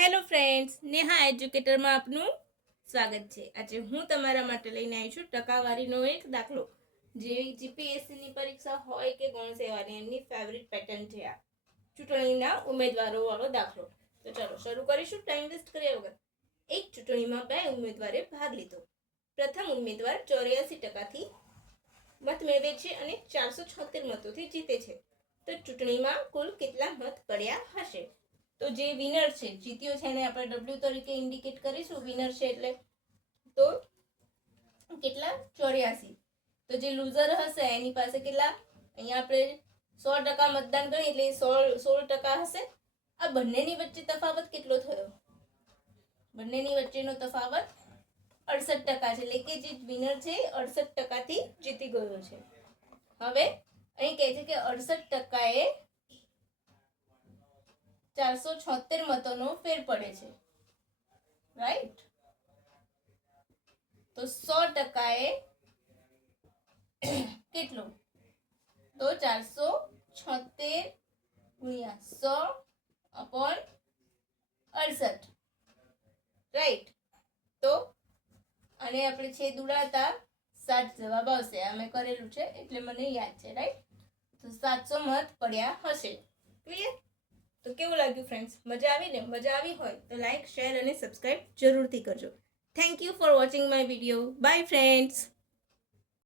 Hello friends, Neha એજ્યુકેટરમાં આપનું સ્વાગત છે। આજે હું તમારા માટે લઈને આવી છું ટકાવારીનો એક દાખલો। જે જીપીએસસીની પરીક્ષા હોય કે ગૌણ સેવાની એમની ફેવરિટ પેટર્ન છે આ ચૂંટણીના ઉમેદવારો વાળો દાખલો। તો ચાલો શરૂ કરીશું ટાઈમ વેસ્ટ કર્યા વગર। એક ચૂંટણીમાં બે ઉમેદવારે ભાગ લીધો। પ્રથમ ઉમેદવાર 84% મત મેળવે છે અને 476 મતોથી જીતે છે। તો ચૂંટણીમાં કુલ કેટલા મત પડ્યા હશે? તો જે વિનર છે, જીત્યો છે, એને આપણે ડબલ્યુ તરીકે ઇન્ડિકેટ કરીશું। વિનર છે એટલે તો કેટલા? 84। તો જે લૂઝર હશે એની પાસે કેટલા? અહીંયા આપણે 100% મતદાન કરીએ એટલે 16% હશે। આ બંનેની વચ્ચે તફાવત કેટલો થયો? બંનેની વચ્ચેનો તફાવત 68% છે, એટલે કે જે વિનર છે 68% થી જીતી ગયો છે। હવે અહીં કહે છે કે 68% એ 476 મતોનો ફેર પડે છે, રાઈટ? તો 100% એ કેટલો? તો 476 ગુણ્યા 100/68, રાઈટ? તો અને આપણે છેદ ઉડાડતા 7 જવાબ આવશે। આ મેં કરેલું છે એટલે મને યાદ છે, રાઈટ? તો 700 મત પડ્યા હશે। ક્લિયર? તો કેવું લાગ્યું ફ્રેન્ડ્સ? મજા આવી ને? મજા આવી હોય તો લાઈક, શેર અને સબસ્ક્રાઇબ જરૂરથી કરજો। Thank you for watching my video. By friends.